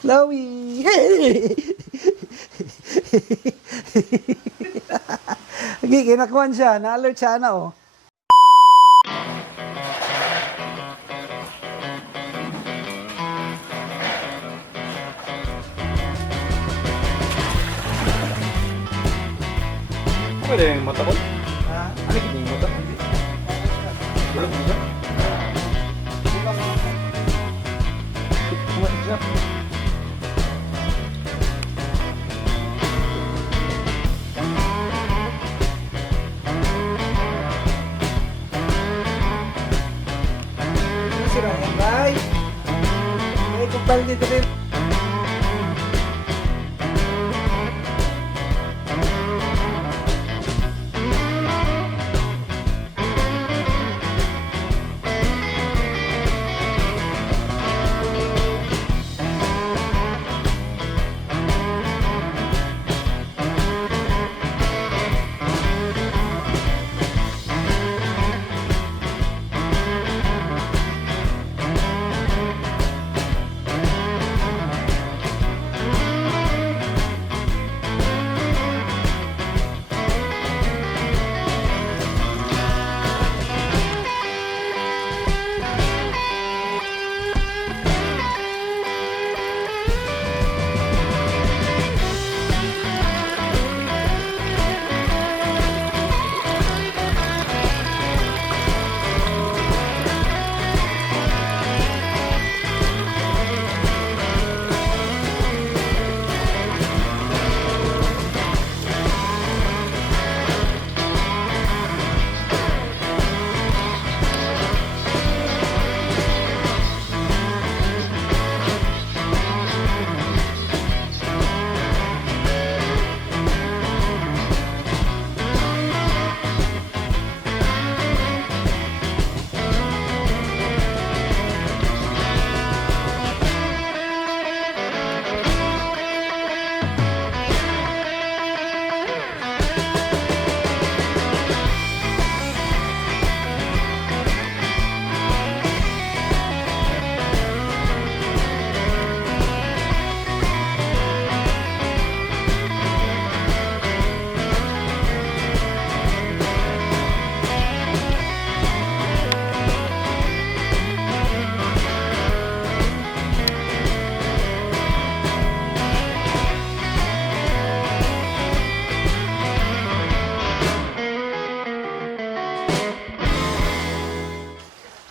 Chloe! Hey! Okay, kinakuhan siya. Na-alert siya na, oh. Pwede yung mata ko? Ha? Ano yung mata? Bulog mo siya? Kumain siya. Ano si Ryan? Bye! May kumpal dito rin.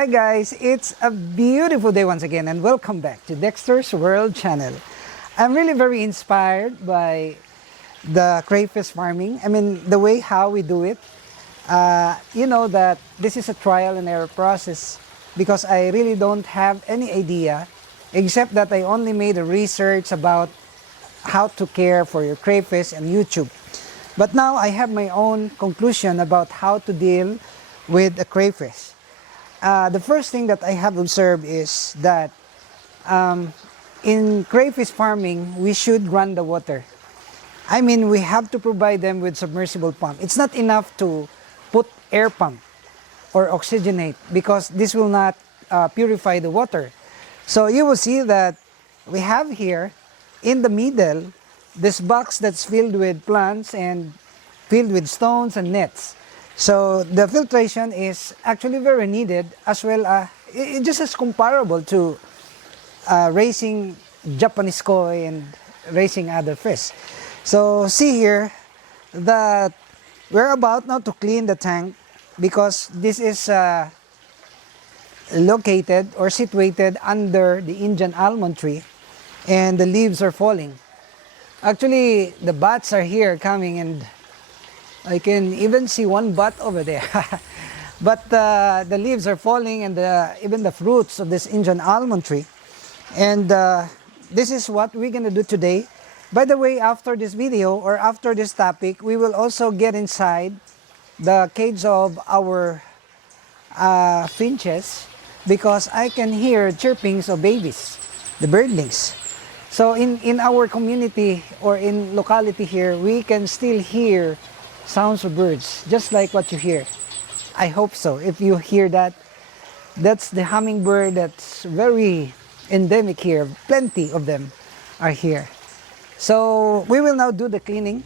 Hi guys, it's a beautiful day once again and welcome back to Dexter's World channel. I'm really very inspired by the crayfish farming. I mean, the way how we do it. You know that this is a trial and error process because I really don't have any idea except that I only made a research about how to care for your crayfish on YouTube. But now I have my own conclusion about how to deal with a crayfish. The first thing that I have observed is that in crayfish farming, we should run the water. I mean, we have to provide them with submersible pump. It's not enough to put air pump or oxygenate because this will not purify the water. So you will see that we have here in the middle this box that's filled with plants and filled with stones and nets. So the filtration is actually very needed as well. It just is comparable to raising Japanese koi and raising other fish. So see here that we're about now to clean the tank because this is located or situated under the Indian almond tree and the leaves are falling. Actually, the bats are here coming and I can even see one bat over there. But the leaves are falling and even the fruits of this Indian almond tree. And this is what we're going to do today. By the way, after this video or after this topic, we will also get inside the cage of our finches because I can hear chirpings of babies, the birdlings. So in our community or in locality here, we can still hear sounds of birds, just like what you hear. I hope so. If you hear that, that's the hummingbird that's very endemic here, plenty of them. are here. So we will now do the cleaning.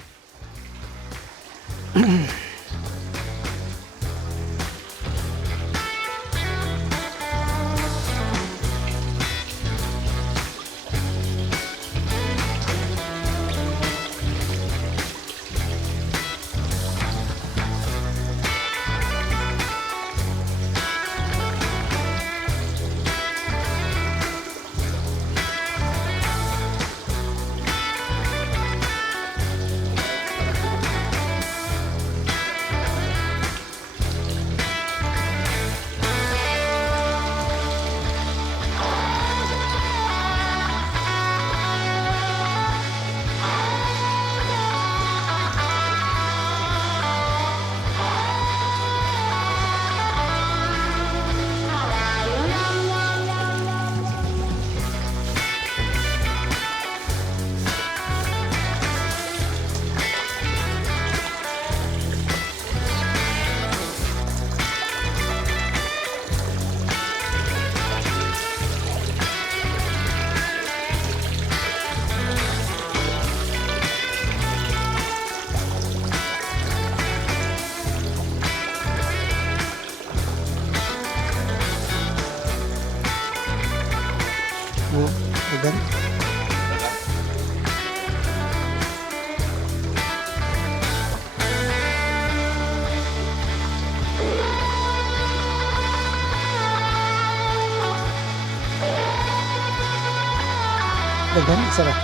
Again. Again, sarap.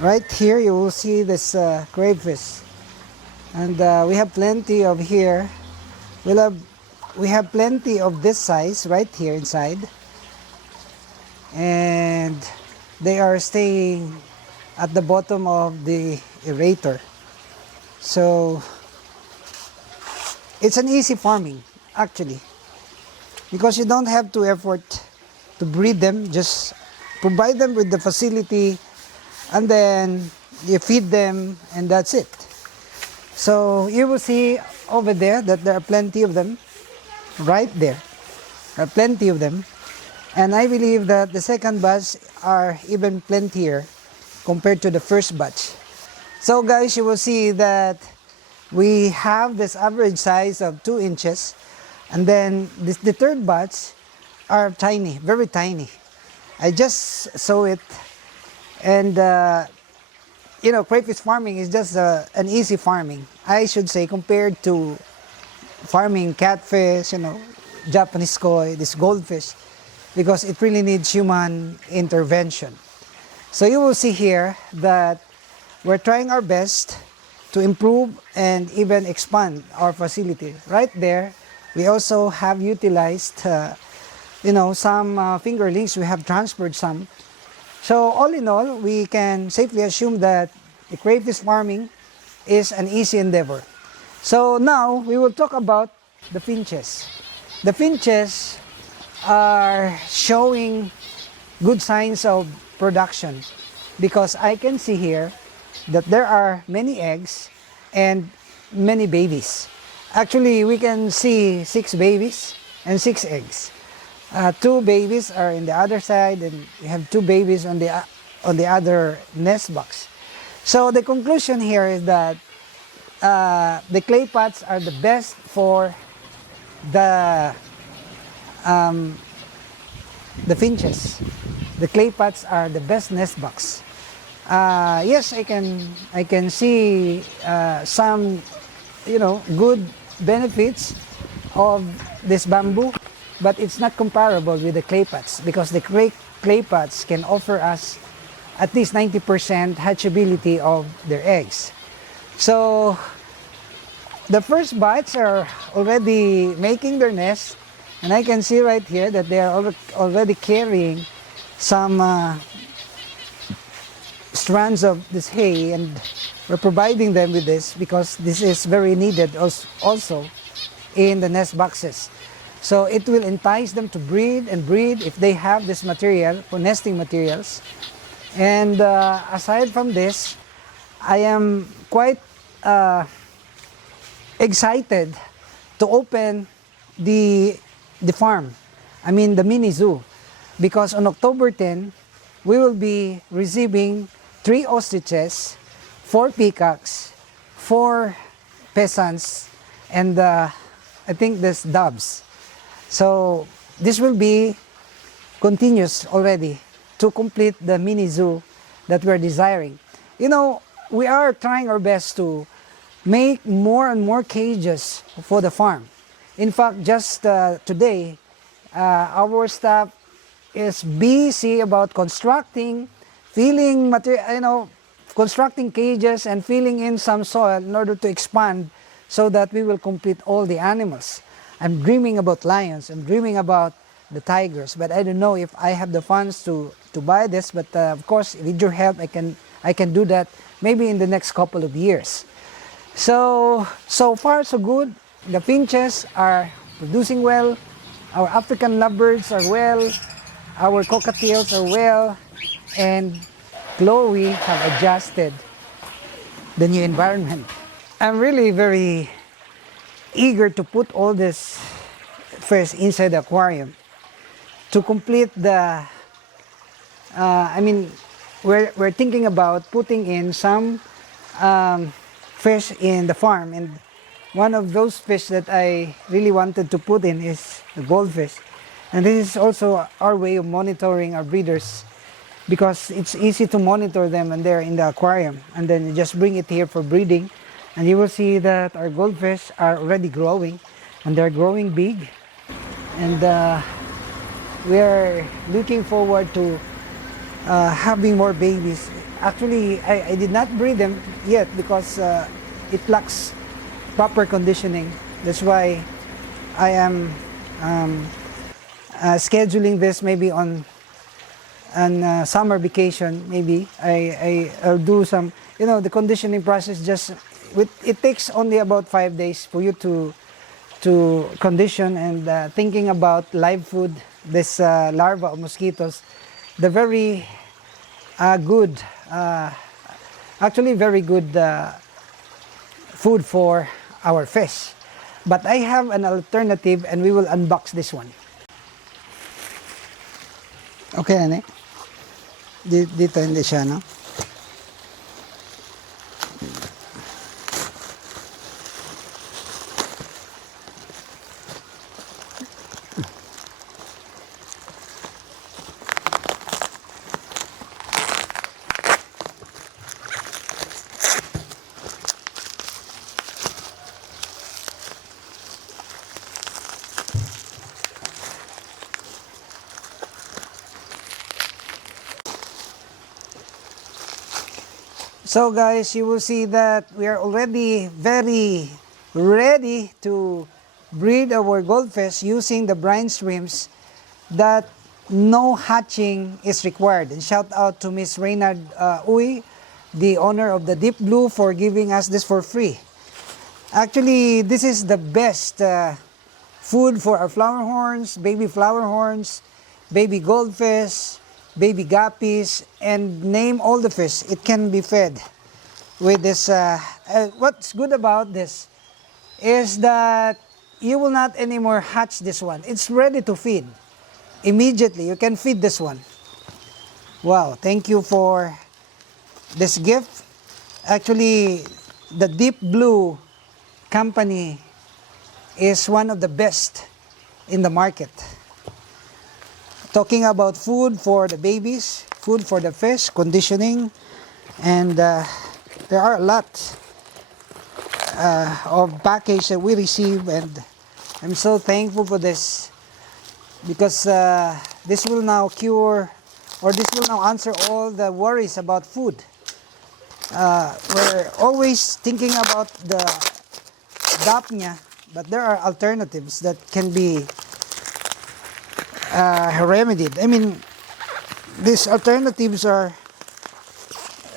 Right here you will see this crayfish, and we have plenty of here. We have plenty of this size right here inside, and they are staying at the bottom of the aerator. So it's an easy farming actually, because you don't have to effort to breed them. Just provide them with the facility, and then you feed them, and that's it. So you will see over there that there are plenty of them. Right there, there are plenty of them. And I believe that the second batch are even plentier compared to the first batch. So guys, you will see that we have this average size of 2 inches. And then the third batch are tiny, very tiny. I just saw it. And you know, crayfish farming is just an easy farming, I should say, compared to farming catfish, you know, Japanese koi, this goldfish, because it really needs human intervention. So you will see here that we're trying our best to improve and even expand our facility. Right there, we also have utilized, you know, some fingerlings. We have transferred some. So all in all, we can safely assume that the crayfish farming is an easy endeavor. So now we will talk about the finches. The finches are showing good signs of production, because I can see here that there are many eggs and many babies. Actually, we can see 6 babies and 6 eggs. 2 babies are in the other side, and we have 2 babies on the other nest box. So the conclusion here is that the clay pots are the best for the finches. The clay pots are the best nest box. Yes, I can see some, you know, good benefits of this bamboo, but it's not comparable with the clay pots, because the clay pots can offer us at least 90% hatchability of their eggs. So the first batch are already making their nest, and I can see right here that they are already carrying some strands of this hay, and we're providing them with this because this is very needed also in the nest boxes. So it will entice them to breed and breed if they have this material for nesting materials. And aside from this, I am quite excited to open the farm, I mean the mini zoo, because on October 10, we will be receiving 3 ostriches, 4 peacocks, 4 pheasants, and I think there's doves. So this will be continuous already to complete the mini zoo that we're desiring. You know, we are trying our best to make more and more cages for the farm. In fact, just today, our staff is busy about constructing, filling material, you know, constructing cages and filling in some soil in order to expand so that we will complete all the animals. I'm dreaming about lions, I'm dreaming about the tigers, but I don't know if I have the funds to buy this, but of course, with your help, I can do that maybe in the next couple of years. So far so good. The finches are producing well, our African lovebirds are well, our cockatiels are well, and Chloe have adjusted the new environment. I'm really very eager to put all this fish inside the aquarium to complete the we're thinking about putting in some fish in the farm, and one of those fish that I really wanted to put in is the goldfish. And this is also our way of monitoring our breeders, because it's easy to monitor them and they're in the aquarium, and then you just bring it here for breeding, and you will see that our goldfish are already growing, and they're growing big, and we are looking forward to having more babies. Actually, I did not breed them yet because it lacks proper conditioning. That's why I am scheduling this maybe on summer vacation. Maybe I'll do some, you know, the conditioning process. Just it takes only about 5 days for you to condition, and thinking about live food, this larva of mosquitoes, the very good, actually very good food for our fish. But I have an alternative, and we will unbox this one. Okay, ane? Dito hindi siya, no? So guys, you will see that we are already very ready to breed our goldfish using the brine streams that no hatching is required. And shout out to Miss Reynard Uy, the owner of the Deep Blue, for giving us this for free. Actually, this is the best food for our flower horns, baby goldfish, baby guppies, and name all the fish. It can be fed with this. What's good about this is that you will not anymore hatch this one. It's ready to feed. Immediately, you can feed this one. Wow, thank you for this gift. Actually, the Deep Blue company is one of the best in the market. Talking about food for the babies, food for the fish, conditioning, and there are a lot of package that we receive, and I'm so thankful for this, because this will now cure, or this will now answer all the worries about food. We're always thinking about the dapnia, but there are alternatives that can be remedied. I mean, these alternatives are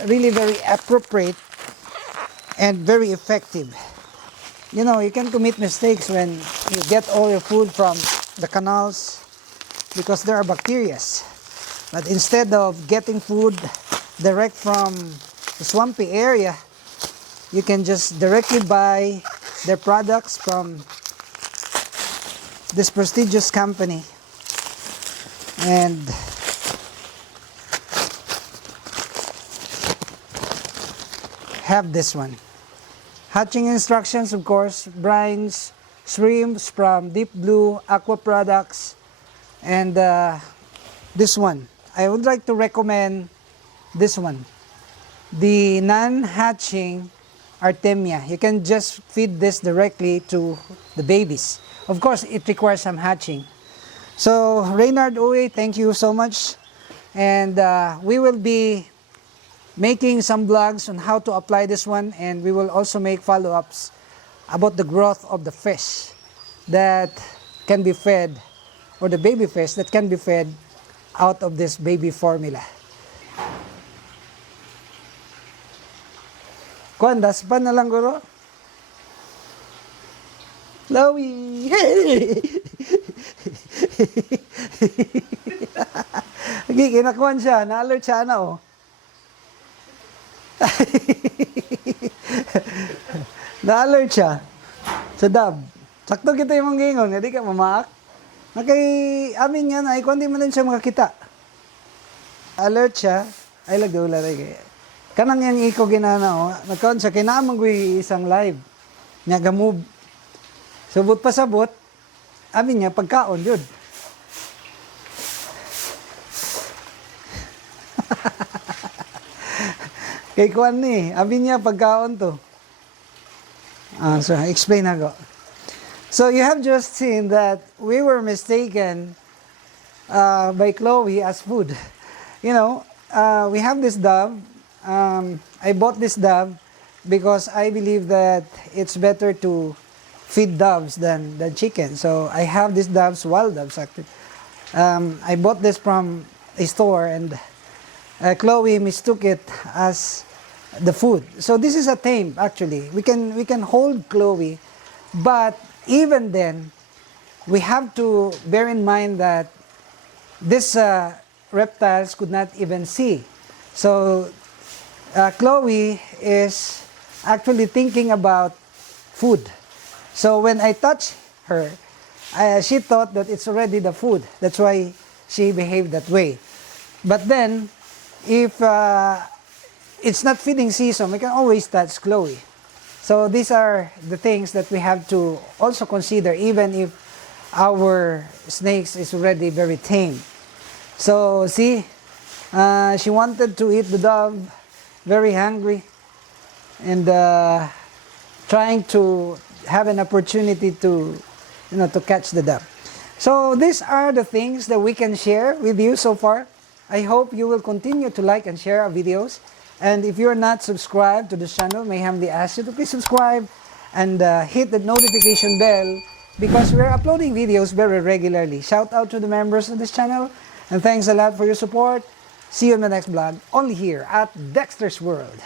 really very appropriate and very effective. You know, you can commit mistakes when you get all your food from the canals because there are bacteria. But instead of getting food direct from the swampy area, you can just directly buy their products from this prestigious company. And have this one. Hatching instructions, of course, brines, shrimps from Deep Blue, aqua products, and this one. I would like to recommend this one, the non-hatching Artemia. You can just feed this directly to the babies. Of course, it requires some hatching. So, Reynard Uwe, thank you so much. And we will be making some vlogs on how to apply this one, and we will also make follow-ups about the growth of the fish that can be fed, or the baby fish that can be fed out of this baby formula. Kuan, daspan na lang guro. Chloe! Lagi, kinakuan siya. Na-alert siya na, oh. Na-alert siya sa dab. Sakto kita yung gingon, hindi ka mamaak. Nakay amin nga na, kundi man din siya makakita. Alert siya, ay lagdula rin kaya. Kanang yung iko ginana, oh. Nagkaon siya, kinaamang ko isang live. Nga gamove. Subot pa sabot, amin niya, pagkaon, yun. Kay kuan ni, amin niya, pagkaon to. So, explain ako. So, you have just seen that we were mistaken by Chloe as food. You know, we have this dove. I bought this dove because I believe that it's better to feed doves than chicken. So I have these doves, wild doves actually. I bought this from a store, and Chloe mistook it as the food. So this is a tame actually. We can hold Chloe, but even then, we have to bear in mind that these reptiles could not even see. So Chloe is actually thinking about food. So when I touched her, she thought that it's already the food. That's why she behaved that way. But then, if it's not feeding season, we can always touch Chloe. So these are the things that we have to also consider, even if our snakes is already very tame. So see, she wanted to eat the dove, very hungry, and trying to have an opportunity to, to catch the dove. So these are the things that we can share with you so far. I hope you will continue to like and share our videos. And if you're not subscribed to this channel, may I humbly ask you to please subscribe and hit the notification bell, because we're uploading videos very regularly. Shout out to the members of this channel, and thanks a lot for your support. See you in the next vlog, only here at Dexter's World.